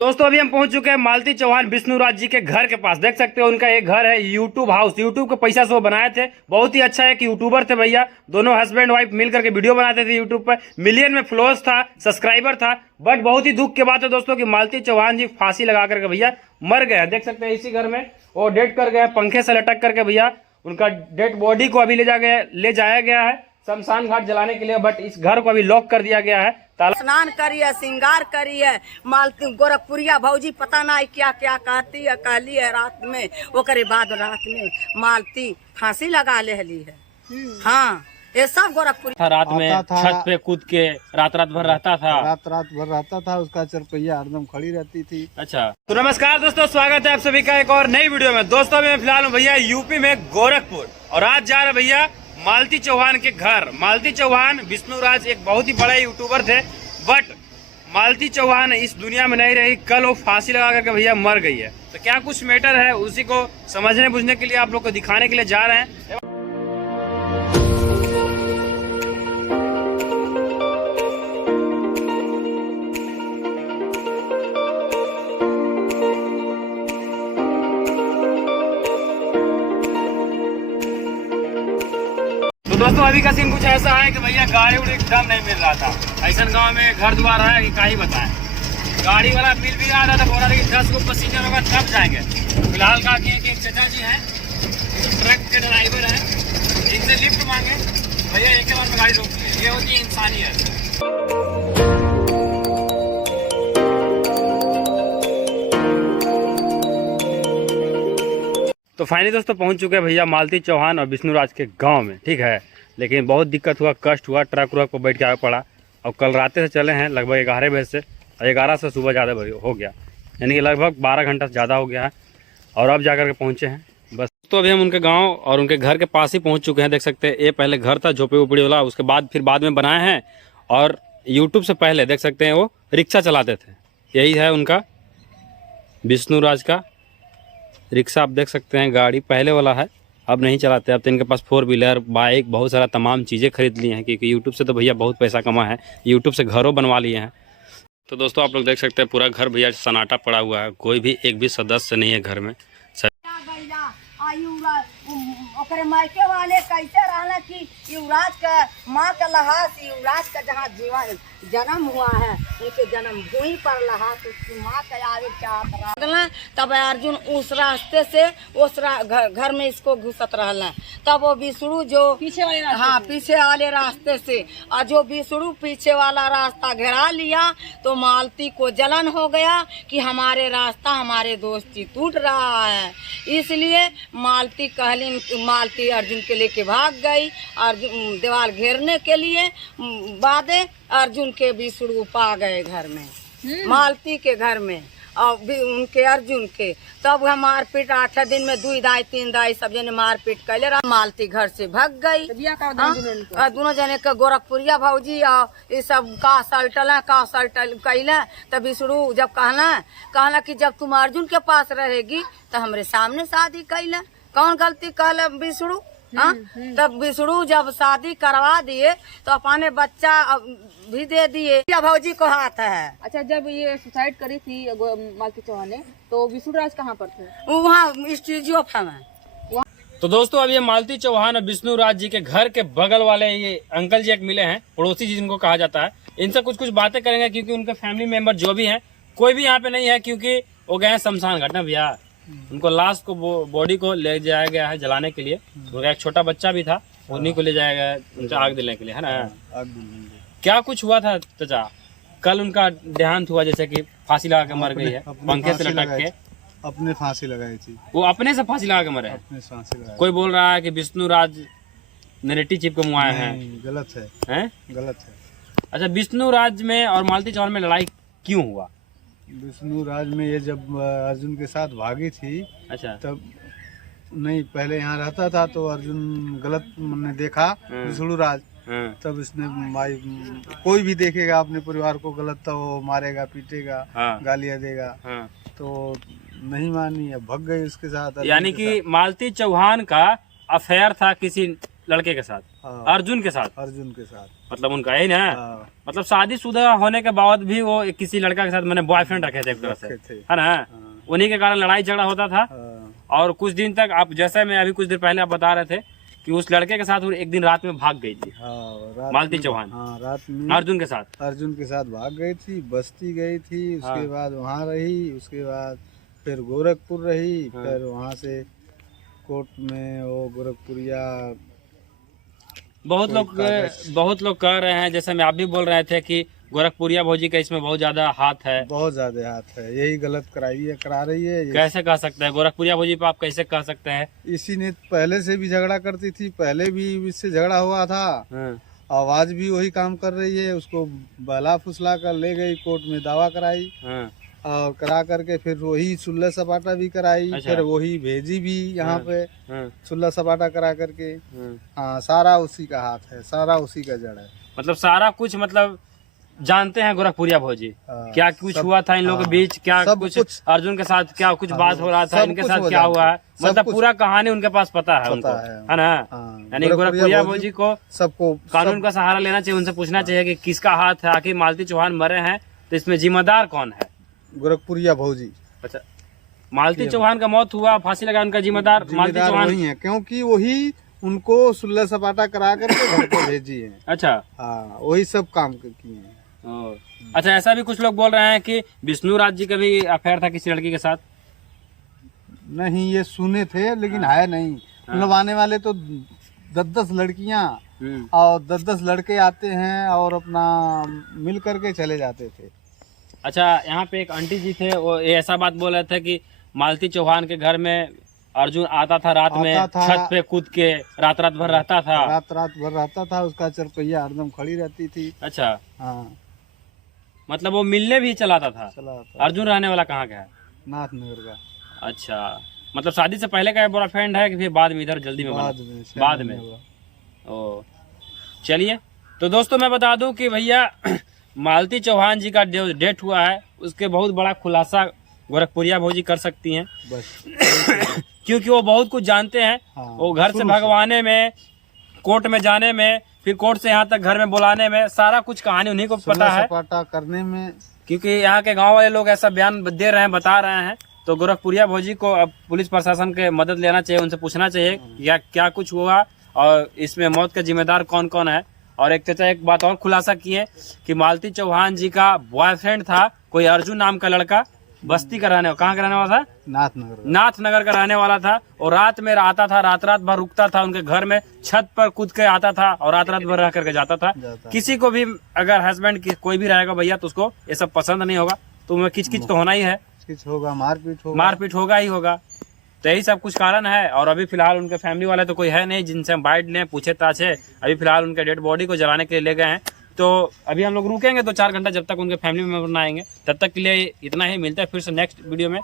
दोस्तों अभी हम पहुंच चुके हैं मालती चौहान विष्णुराज जी के घर के पास। देख सकते हो उनका एक घर है यूट्यूब हाउस। यूट्यूब के पैसा से वो बनाए थे। बहुत ही अच्छा है कि यूट्यूबर थे भैया। दोनों हस्बैंड वाइफ मिलकर के वीडियो बनाते थे यूट्यूब पर। मिलियन में फॉलोअर्स था, सब्सक्राइबर था। बट बहुत ही दुख की बात है दोस्तों कि मालती चौहान जी फांसी लगा करके भैया मर गए। देख सकते हैं इसी घर में वो डेड कर गए, पंखे से लटक करके भैया। उनका डेड बॉडी को अभी ले जाया गया है शमशान घाट जलाने के लिए। बट इस घर को अभी लॉक कर दिया गया है। स्नान करिए, श्रृंगार करिए। मालती गोरखपुरिया भौजी पता नहीं क्या क्या कहती है, कहली है रात में। ओकरे बाद रात में मालती फांसी लगा ले है। हाँ, ये सब गोरखपुर था। रात में छत पे कूद के रात भर रहता था। रात भर रहता था। उसका चरपैया हरदम खड़ी रहती थी। अच्छा, तो नमस्कार दोस्तों, स्वागत है आप सभी का एक और नई वीडियो में। दोस्तों मैं फिलहाल हूँ भैया यूपी में गोरखपुर, और आज जा रहे भैया मालती चौहान के घर। मालती चौहान विष्णुराज एक बहुत ही बड़े यूट्यूबर थे, बट मालती चौहान इस दुनिया में नहीं रही। कल वो फांसी लगा करके भैया मर गई है। तो क्या कुछ मैटर है उसी को समझने बुझने के लिए आप लोग को दिखाने के लिए जा रहे हैं। तो दोस्तों अभी का सीन कुछ ऐसा है कि भैया गाड़ी उड़ी एकदम नहीं मिल रहा था। ऐसा गांव में घर द्वार है कि क्या ही बताएं। गाड़ी वाला मिल भी आ रहा था, बोल रहा था कि 10 को पैसेंजर होगा तब जाएंगे। फिलहाल कहा कि एक चाचा जी हैं, ट्रक के ड्राइवर हैं, इनसे लिफ्ट मांगे। भैया एक के बाद में गाड़ी रोक ली। ये होती है इंसानियत। तो फाइनली दोस्तों पहुंच चुके हैं भैया मालती चौहान और विष्णुराज के गांव में। ठीक है, लेकिन बहुत दिक्कत हुआ, कष्ट हुआ। ट्रक व्रक पर बैठ के आगे पड़ा। और कल रात से चले हैं लगभग 11 बजे से, 11 से सुबह ज़्यादा हो गया, यानी कि लगभग 12 घंटा से ज़्यादा हो गया है। और अब जाकर के पहुँचे हैं बस। तो अभी हम उनके गाँव और उनके घर के पास ही पहुँच चुके हैं। देख सकते हैं ये पहले घर था झोपड़ी उपड़ी वाला, उसके बाद में बनाए हैं। और यूट्यूब से पहले देख सकते हैं वो रिक्शा चलाते थे। यही है उनका विष्णुराज का रिक्शा। आप देख सकते हैं गाड़ी पहले वाला है, अब नहीं चलाते। अब तो इनके पास 4 व्हीलर, बाइक, बहुत सारा तमाम चीज़ें खरीद ली हैं, क्योंकि यूट्यूब से तो भैया बहुत पैसा कमा है। यूट्यूब से घरों बनवा लिए हैं। तो दोस्तों आप लोग देख सकते हैं पूरा घर भैया सन्नाटा पड़ा हुआ है। कोई भी एक भी सदस्य नहीं है घर में। ओकरे मायके वाले कैसे रहना कि युवराज का माँ का लहास, युवराज का जहाँ जीवन जन्म हुआ है, उनके जन्म भूमि पर लहास उसकी माँ का आगे चाहत रहा। तब अर्जुन उस रास्ते से उस घर में इसको घुसत रहना। तब वो विष्णु जो पीछे वाले रास्ते से, और जो विष्णु पीछे वाला रास्ता घेरा लिया, तो मालती को जलन हो गया कि हमारे रास्ता, हमारे दोस्ती टूट रहा है। इसलिए मालती मालती अर्जुन के लेके भाग गई। अर्जुन दीवार घेरने के लिए बादे अर्जुन के विष्णु पा गए घर में, मालती के घर में, और उनके अर्जुन के। तब हम मारपीट 8 दिन में 2 दाई 3 दाई सब जने मारपीट कैले। मालती घर से भाग गई। दोनों जने के गोरखपुरिया भौजी और ये सब का सल्टल कैले। तब विष्णु जब कहना कि जब तुम अर्जुन के पास रहेगी तो हमरे सामने शादी कैले। कौन गलती कहले विष्णु? हाँ, तब विष्णु जब शादी करवा दिए तो अपने बच्चा भी दे दिए। भौजी को हाथ है। अच्छा, जब ये सुसाइड करी थी मालती चौहान ने, तो विष्णुराज कहाँ पर थे? वहाँ स्टूडियो में। तो दोस्तों अब ये मालती चौहान और विष्णुराज जी के घर के बगल वाले ये अंकल जी एक मिले हैं, पड़ोसी जी जिनको कहा जाता है। इनसे कुछ बातें करेंगे, क्योंकि उनके फैमिली मेंबर जो भी हैं कोई भी यहाँ पे नहीं है, क्योंकि वो गए हैं शमशान घाट ना भैया। उनको लाश को बॉडी को ले जाया गया है जलाने के लिए। उनका एक छोटा बच्चा भी था, उन्हीं को ले जाया गया उनका आग दिलाने के लिए, है ना। क्या कुछ हुआ था चाचा? कल उनका देहांत हुआ, जैसे कि फांसी लगा के मर गई है, पंखे से लटक के। अपने फांसी लगाई थी वो, अपने से फांसी लगा के मरे हैं। अपने फांसी लगाई। कोई बोल रहा है कि विष्णुराज नेरेटिव चिप के मुआए हैं। गलत है, गलत है। अच्छा, विष्णुराज में और मालती चौहान में लड़ाई क्यों हुआ? विष्णुराज में ये जब अर्जुन के साथ भागी थी, अच्छा, तब नहीं, पहले यहाँ रहता था तो अर्जुन गलत ने देखा विष्णुराज। तब इसने कोई भी देखेगा अपने परिवार को गलत तो वो मारेगा, पीटेगा, गालियाँ देगा। तो नहीं मानी, अब भग गई उसके साथ। यानी कि मालती चौहान का अफेयर था किसी लड़के के साथ, हाँ, अर्जुन के साथ, अर्जुन के साथ। मतलब उनका यही ना, हाँ, मतलब शादीशुदा होने के बाद भी वो किसी लड़का के साथ मैंने बॉयफ्रेंड रखे थे एक तरह से, रखे थे। है ना। हाँ, उन्हीं के कारण लड़ाई झगड़ा होता था। हाँ, और कुछ दिन तक आप, जैसे मैं अभी कुछ देर पहले आप बता रहे थे कि उस लड़के के साथ वो एक दिन रात में भाग गई थी, हाँ, रात मालती में- चौहान हाँ, रात में अर्जुन के साथ। अर्जुन के साथ भाग गई थी, बस्ती गई थी, उसके हाँ। बाद वहाँ रही, उसके बाद फिर गोरखपुर रही, हाँ। फिर वहाँ से कोर्ट में वो गोरखपुरिया। बहुत लोग कह रहे हैं, जैसे मैं आप भी बोल रहे थे कि गोरखपुरिया भौजी का इसमें बहुत ज्यादा हाथ है। बहुत ज्यादा हाथ है, यही गलत करा रही है। कैसे कह सकते हैं गोरखपुरिया भौजी पे आप कैसे कह सकते हैं? इसी ने पहले से भी झगड़ा करती थी, पहले भी इससे झगड़ा हुआ था, हाँ, आवाज भी वही काम कर रही है। उसको बहला फुसला कर ले गई, कोर्ट में दावा कराई, हाँ, और करा करके फिर वही सुल्ला सपाटा भी कराई, अच्छा। फिर वही भेजी भी यहाँ हाँ। पे हाँ, सुल्ला सपाटा करा करके। हाँ। हाँ, सारा उसी का हाथ है, सारा उसी का जड़ है। मतलब सारा कुछ, मतलब जानते हैं गोरखपुरिया भौजी हाँ, क्या कुछ सब- हुआ था इन लोगों के हाँ, बीच, क्या सब कुछ कुछ। अर्जुन के साथ क्या कुछ हाँ, बात हो रहा था, सब इनके कुछ साथ वो क्या हुआ है, जानते हैं, मतलब सब कुछ। पूरा कहानी उनके पास पता है उनको, पता है ना। हाँ, यानी गोरखपुरिया भौजी को सबको कानून का सहारा लेना चाहिए, उनसे पूछना चाहिए कि किसका हाथ है, आखिर मालती चौहान मरे हैं तो इसमें जिम्मेदार कौन है। गोरखपुरिया भौजी अच्छा, मालती चौहान का मौत हुआ, फांसी लगा, उनका जिम्मेदार मालती जिम्मेदार चौहान। वही है, क्योंकि वही उनको सुल्ला सपाटा करा करके घर पे भेजी है। अच्छा, हाँ, वही सब काम किए हैं। ओ, अच्छा, ऐसा भी कुछ लोग बोल रहे हैं कि विष्णु राज जी का भी अफेयर था किसी लड़की के साथ। नहीं, ये सुने थे लेकिन है नहीं। मतलब आने वाले तो 10-10 लड़कियां और 10-10 लड़के आते हैं और अपना मिल करके चले जाते थे। अच्छा, यहाँ पे एक आंटी जी थे, वो ये ऐसा बात बोल रहे थे कि मालती चौहान के घर में अर्जुन आता था रात में, आता था। छत पे कूद के रात भर रहता था। रात भर रहता था, उसका चरपहिया हरदम खड़ी रहती थी। अच्छा, हाँ, मतलब वो मिलने भी चलाता था। चला आता अर्जुन रहने वाला कहाँ का है? नाथनगर का। अच्छा, मतलब शादी से पहले का बॉयफ्रेंड है कि फिर बाद में इधर जल्दी में बना? बाद में। ओ, चलिए, तो दोस्तों मैं बता दूं कि भैया मालती चौहान जी का जो डेथ हुआ है उसके बहुत बड़ा खुलासा गोरखपुरिया भौजी कर सकती हैं, बस। क्योंकि वो बहुत कुछ जानते हैं। हाँ, वो घर से शुरू भगवाने में, कोर्ट में जाने में, फिर कोर्ट से यहाँ तक घर में बुलाने में, सारा कुछ कहानी उन्हीं को पता सुल्ला है। सपाटा करने में। क्योंकि यहाँ के गांव वाले लोग ऐसा बयान दे रहे हैं, बता रहे हैं, तो गोरखपुरिया भौजी को अब पुलिस प्रशासन के मदद लेना चाहिए, उनसे पूछना चाहिए या क्या कुछ हुआ और इसमें मौत का जिम्मेदार कौन कौन है। और एक चाचा एक बात और खुलासा किए कि मालती चौहान जी का बॉयफ्रेंड था कोई अर्जुन नाम का लड़का, बस्ती का रहने, कहाँ का रहने वाला था? नाथनगर। नाथनगर का रहने वाला था। और रात में आता था, रात भर रुकता था उनके घर में, छत पर कूद के आता था और रात भर रह करके जाता था। किसी को भी अगर हस्बैंड की कोई भी रहेगा भैया तो उसको ये सब पसंद नहीं होगा, तो उनमें किच तो होना ही है, किच होगा, मारपीट होगा ही होगा। तो यही सब कुछ कारण है। और अभी फिलहाल उनके फैमिली वाले तो कोई है नहीं जिनसे हम बाइट लें, पूछे ताछे। अभी फिलहाल उनके डेड बॉडी को जलाने के लिए ले गए हैं, तो अभी हम लोग रुकेंगे 2-4 घंटा जब तक उनके फैमिली मेंबर ना आएंगे। तब तक के लिए इतना ही, मिलता है फिर से नेक्स्ट वीडियो में।